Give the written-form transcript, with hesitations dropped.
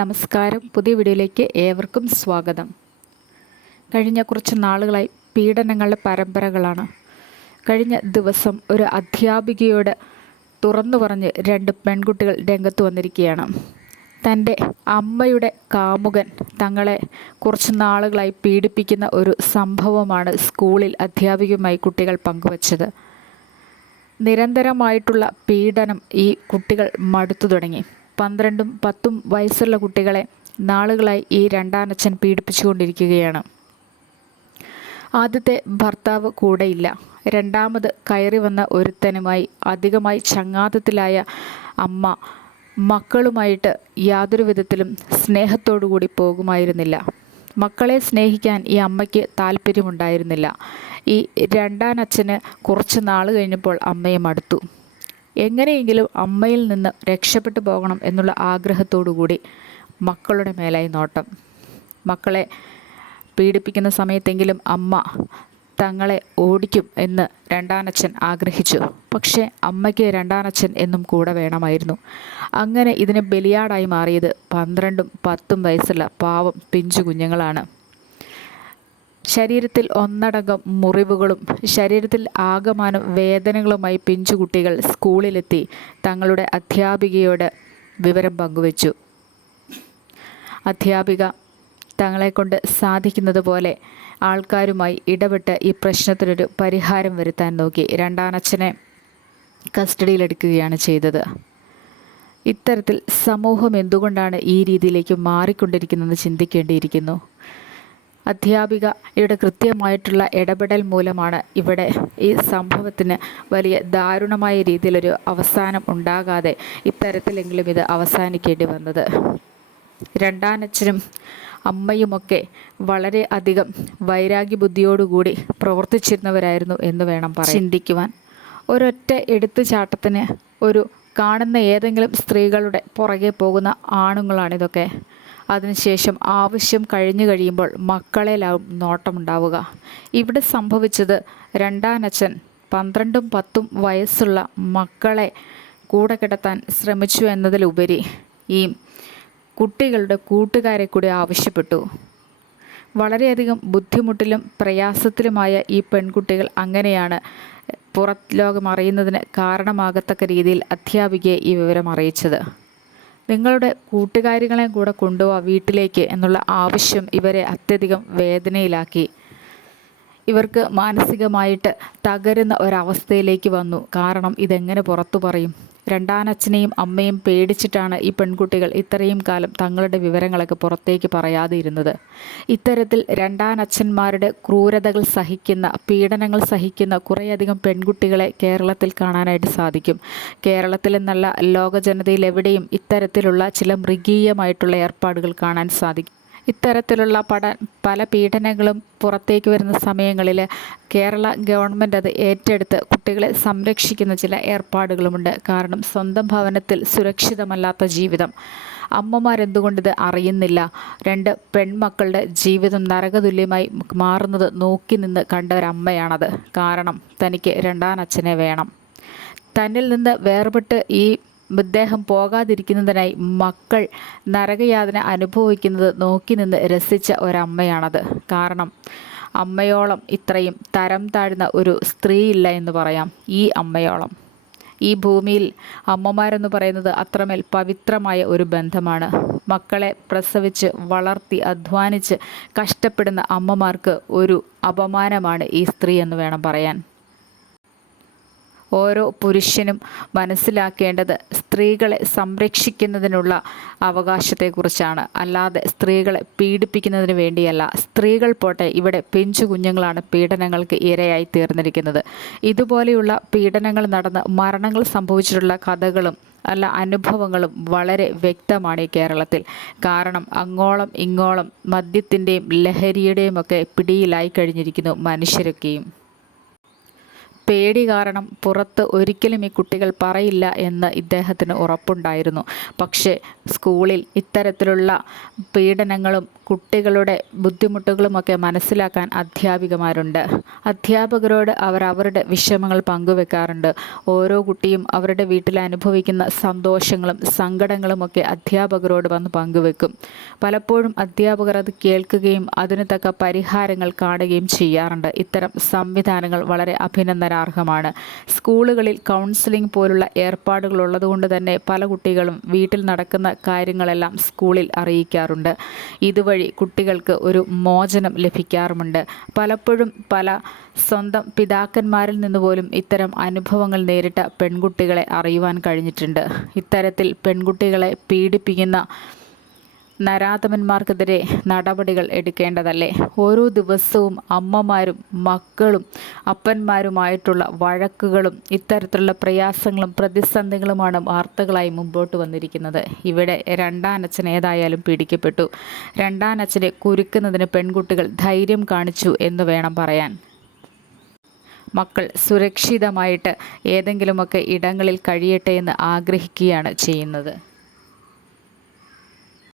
നമസ്കാരം. പുതിയ വീഡിയോയിലേക്ക് ഏവർക്കും സ്വാഗതം. കഴിഞ്ഞ കുറച്ച് നാളുകളായി പീഡനങ്ങളുടെ പരമ്പരകളാണ്. കഴിഞ്ഞ ദിവസം ഒരു അധ്യാപികയോട് തുറന്നു പറഞ്ഞ് 2 പെൺകുട്ടികൾ രംഗത്ത് വന്നിരിക്കുകയാണ്. തൻ്റെ അമ്മയുടെ കാമുകൻ തങ്ങളെ കുറച്ച് നാളുകളായി പീഡിപ്പിക്കുന്ന ഒരു സംഭവമാണ് സ്കൂളിൽ അധ്യാപികയുമായി കുട്ടികൾ പങ്കുവച്ചത്. നിരന്തരമായിട്ടുള്ള പീഡനം ഈ കുട്ടികൾ മടുത്തു തുടങ്ങി. 12ഉം 10ഉം വയസ്സുള്ള കുട്ടികളെ നാളുകളായി ഈ രണ്ടാനച്ഛൻ പീഡിപ്പിച്ചുകൊണ്ടിരിക്കുകയാണ്. ആദ്യത്തെ ഭർത്താവ് കൂടെയില്ല. രണ്ടാമത് കയറി വന്ന ഒരുത്തനുമായി അധികമായി ചങ്ങാത്തത്തിലായ അമ്മ മക്കളുമായിട്ട് യാതൊരു വിധത്തിലും സ്നേഹത്തോടുകൂടി പോകുമായിരുന്നില്ല. മക്കളെ സ്നേഹിക്കാൻ ഈ അമ്മയ്ക്ക് താല്പര്യമുണ്ടായിരുന്നില്ല. ഈ രണ്ടാനച്ഛന് കുറച്ച് നാൾ കഴിഞ്ഞപ്പോൾ അമ്മയെ മടുത്തു. എങ്ങനെയെങ്കിലും അമ്മയിൽ നിന്ന് രക്ഷപ്പെട്ടു പോകണം എന്നുള്ള ആഗ്രഹത്തോടുകൂടി മക്കളുടെ മേലായി നോട്ടം. മക്കളെ പീഡിപ്പിക്കുന്ന സമയത്തെങ്കിലും അമ്മ തങ്ങളെ ഓടിക്കും എന്ന് രണ്ടാനച്ഛൻ ആഗ്രഹിച്ചു. പക്ഷേ അമ്മയ്ക്ക് രണ്ടാനച്ഛൻ എന്നും കൂടെ വേണമായിരുന്നു. അങ്ങനെ ഇതിന് ബലിയാടായി മാറിയത് 12ഉം 10ഉം വയസ്സുള്ള പാവം പിഞ്ചു കുഞ്ഞുങ്ങളാണ്. ശരീരത്തിൽ ഒന്നടങ്കം മുറിവുകളും ശരീരത്തിൽ ആകമാനം വേദനകളുമായി പിഞ്ചുകുട്ടികൾ സ്കൂളിലെത്തി തങ്ങളുടെ അധ്യാപികയോട് വിവരം പങ്കുവച്ചു. അധ്യാപിക തങ്ങളെക്കൊണ്ട് സാധിക്കുന്നത് പോലെ ആൾക്കാരുമായി ഇടപെട്ട് ഈ പ്രശ്നത്തിനൊരു പരിഹാരം വരുത്താൻ നോക്കി. രണ്ടാനച്ഛനെ കസ്റ്റഡിയിലെടുക്കുകയാണ് ചെയ്തത്. ഇത്തരത്തിൽ സമൂഹം എന്തുകൊണ്ടാണ് ഈ രീതിയിലേക്ക് മാറിക്കൊണ്ടിരിക്കുന്നതെന്ന് ചിന്തിക്കേണ്ടിയിരിക്കുന്നു. അധ്യാപികയുടെ കൃത്യമായിട്ടുള്ള ഇടപെടൽ മൂലമാണ് ഇവിടെ ഈ സംഭവത്തിന് വലിയ ദാരുണമായ രീതിയിലൊരു അവസാനം ഉണ്ടാകാതെ ഇത്തരത്തിലെങ്കിലും ഇത് അവസാനിക്കേണ്ടി വന്നത്. രണ്ടാനച്ഛനും അമ്മയുമൊക്കെ വളരെ അധികം വൈരാഗ്യ ബുദ്ധിയോടുകൂടി പ്രവർത്തിച്ചിരുന്നവരായിരുന്നു എന്ന് വേണം ചിന്തിക്കുവാൻ. ഒരൊറ്റ എടുത്തുചാട്ടത്തിന് ഒരു കാണുന്ന ഏതെങ്കിലും സ്ത്രീകളുടെ പുറകെ പോകുന്ന ആണുങ്ങളാണിതൊക്കെ. അതിനുശേഷം ആവശ്യം കഴിഞ്ഞു കഴിയുമ്പോൾ മക്കളേലാവും നോട്ടമുണ്ടാവുക. ഇവിടെ സംഭവിച്ചത് രണ്ടാനച്ഛൻ 12ഉം 10ഉം വയസ്സുള്ള മക്കളെ കൂടെ കിടത്താൻ ശ്രമിച്ചു എന്നതിലുപരി ഈ കുട്ടികളുടെ കൂട്ടുകാരെ കൂടി ആവശ്യപ്പെട്ടു. വളരെയധികം ബുദ്ധിമുട്ടിലും പ്രയാസത്തിലുമായ ഈ പെൺകുട്ടികൾ അങ്ങനെയാണ് പുറത്ത് ലോകം അറിയുന്നതിന് കാരണമാകത്തക്ക രീതിയിൽ അധ്യാപികയെ ഈ വിവരം അറിയിച്ചത്. നിങ്ങളുടെ കൂട്ടുകാരികളെ കൂടെ കൊണ്ടുപോവാ വീട്ടിലേക്ക് എന്നുള്ള ആവശ്യം ഇവരെ അത്യധികം വേദനയിലാക്കി. ഇവർക്ക് മാനസികമായിട്ട് തകരുന്ന ഒരവസ്ഥയിലേക്ക് വന്നു. കാരണം ഇതെങ്ങനെ പുറത്തു പറയും? രണ്ടാനച്ഛനെയും അമ്മയും പേടിച്ചിട്ടാണ് ഈ പെൺകുട്ടികൾ ഇത്രയും കാലം തങ്ങളുടെ വിവരങ്ങളൊക്കെ പുറത്തേക്ക് പറയാതെ ഇരുന്നത്. ഇത്തരത്തിൽ രണ്ടാനച്ഛന്മാരുടെ ക്രൂരതകൾ സഹിക്കുന്ന, പീഡനങ്ങൾ സഹിക്കുന്ന കുറേയധികം പെൺകുട്ടികളെ കേരളത്തിൽ കാണാനായിട്ട് സാധിക്കും. കേരളത്തിൽ എന്നല്ല, ലോക ജനതയിൽ എവിടെയും ഇത്തരത്തിലുള്ള ചില മൃഗീയമായിട്ടുള്ള ഏർപ്പാടുകൾ കാണാൻ സാധിക്കും. ഇത്തരത്തിലുള്ള പല പീഡനങ്ങളും പുറത്തേക്ക് വരുന്ന സമയങ്ങളിൽ കേരള ഗവൺമെൻറ് അത് ഏറ്റെടുത്ത് കുട്ടികളെ സംരക്ഷിക്കുന്ന ചില ഏർപ്പാടുകളുമുണ്ട്. കാരണം സ്വന്തം ഭവനത്തിൽ സുരക്ഷിതമല്ലാത്ത ജീവിതം അമ്മമാരെന്തുകൊണ്ടിത് അറിയുന്നില്ല? 2 പെൺമക്കളുടെ ജീവിതം നരകതുല്യമായി മാറുന്നത് നോക്കി നിന്ന് കണ്ട ഒരമ്മയാണത്. കാരണം തനിക്ക് രണ്ടാനച്ഛനെ വേണം. തന്നിൽ നിന്ന് വേർപെട്ട് ഈ ഇദ്ദേഹം പോകാതിരിക്കുന്നതിനായി മക്കൾ നരകയാതന അനുഭവിക്കുന്നത് നോക്കി നിന്ന് രസിച്ച ഒരമ്മയാണത്. കാരണം അമ്മയോളം ഇത്രയും തരം താഴ്ന്ന ഒരു സ്ത്രീയില്ല എന്ന് പറയാം. ഈ അമ്മയോളം ഈ ഭൂമിയിൽ അമ്മമാരെന്ന് പറയുന്നത് അത്രമേൽ പവിത്രമായ ഒരു ബന്ധമാണ്. മക്കളെ പ്രസവിച്ച് വളർത്തി അധ്വാനിച്ച് കഷ്ടപ്പെടുന്ന അമ്മമാർക്ക് ഒരു അപമാനമാണ് ഈ സ്ത്രീ എന്ന് വേണം പറയാൻ. ഓരോ പുരുഷനും മനസ്സിലാക്കേണ്ടത് സ്ത്രീകളെ സംരക്ഷിക്കുന്നതിനുള്ള അവകാശത്തെക്കുറിച്ചാണ്, അല്ലാതെ സ്ത്രീകളെ പീഡിപ്പിക്കുന്നതിന് വേണ്ടിയല്ല. സ്ത്രീകൾ പോട്ടെ, ഇവിടെ പിഞ്ചു കുഞ്ഞുങ്ങളാണ് പീഡനങ്ങൾക്ക് ഇരയായി തീർന്നിരിക്കുന്നത്. ഇതുപോലെയുള്ള പീഡനങ്ങൾ നടന്ന് മരണങ്ങൾ സംഭവിച്ചിട്ടുള്ള കഥകളും അനുഭവങ്ങളും വളരെ വ്യക്തമാണ് ഈ കേരളത്തിൽ. കാരണം അങ്ങോളം ഇങ്ങോളം മദ്യത്തിൻ്റെയും ലഹരിയുടെയും ഒക്കെ പിടിയിലായി കഴിഞ്ഞിരിക്കുന്നു മനുഷ്യരൊക്കെയും. പേടി കാരണം പുറത്ത് ഒരിക്കലും ഈ കുട്ടികൾ പറയില്ല എന്ന് ഇദ്ദേഹത്തിന് ഉറപ്പുണ്ടായിരുന്നു. പക്ഷേ സ്കൂളിൽ ഇത്തരത്തിലുള്ള പീഡനങ്ങളും കുട്ടികളുടെ ബുദ്ധിമുട്ടുകളുമൊക്കെ മനസ്സിലാക്കാൻ അധ്യാപികമാരുണ്ട്. അധ്യാപകരോട് അവർ അവരുടെ വിഷമങ്ങൾ പങ്കുവെക്കാറുണ്ട്. ഓരോ കുട്ടിയും അവരുടെ വീട്ടിൽ അനുഭവിക്കുന്ന സന്തോഷങ്ങളും സങ്കടങ്ങളുമൊക്കെ അധ്യാപകരോട് വന്ന് പങ്കുവെക്കും. പലപ്പോഴും അധ്യാപകർ അത് കേൾക്കുകയും അതിന് തക്ക പരിഹാരങ്ങൾ കാണുകയും ചെയ്യാറുണ്ട്. ഇത്തരം സംവിധാനങ്ങൾ വളരെ അഭിനന്ദനാർഹമാണ്. സ്കൂളുകളിൽ കൗൺസിലിംഗ് പോലുള്ള ഏർപ്പാടുകൾ ഉള്ളതുകൊണ്ട് തന്നെ പല കുട്ടികളും വീട്ടിൽ നടക്കുന്ന കാര്യങ്ങളെല്ലാം സ്കൂളിൽ അറിയിക്കാറുണ്ട്. ഇതുവഴി കുട്ടികൾക്ക് ഒരു മോചനം ലഭിക്കാറുമുണ്ട്. പലപ്പോഴും പല സ്വന്തം പിതാക്കന്മാരിൽ നിന്ന് പോലും ഇത്തരം അനുഭവങ്ങൾ നേരിട്ട പെൺകുട്ടികളെ അറിയുവാൻ കഴിഞ്ഞിട്ടുണ്ട്. ഇത്തരത്തിൽ പെൺകുട്ടികളെ പീഡിപ്പിക്കുന്ന നരാധമന്മാർക്കെതിരെ നടപടികൾ എടുക്കേണ്ടതല്ലേ? ഓരോ ദിവസവും അമ്മമാരും മക്കളും അപ്പന്മാരുമായിട്ടുള്ള വഴക്കുകളും ഇത്തരത്തിലുള്ള പ്രയാസങ്ങളും പ്രതിസന്ധികളുമാണ് വാർത്തകളായി മുമ്പോട്ട് വന്നിരിക്കുന്നത്. ഇവിടെ രണ്ടാനച്ഛൻ ഏതായാലും പിടിക്കപ്പെട്ടു. രണ്ടാനച്ഛനെ കുരുക്കുന്നതിന് പെൺകുട്ടികൾ ധൈര്യം കാണിച്ചു എന്ന് വേണം പറയാൻ. മക്കൾ സുരക്ഷിതമായിട്ട് ഏതെങ്കിലുമൊക്കെ ഇടങ്ങളിൽ കഴിയട്ടെ എന്ന് ആഗ്രഹിക്കുകയാണ് ചെയ്യുന്നത്.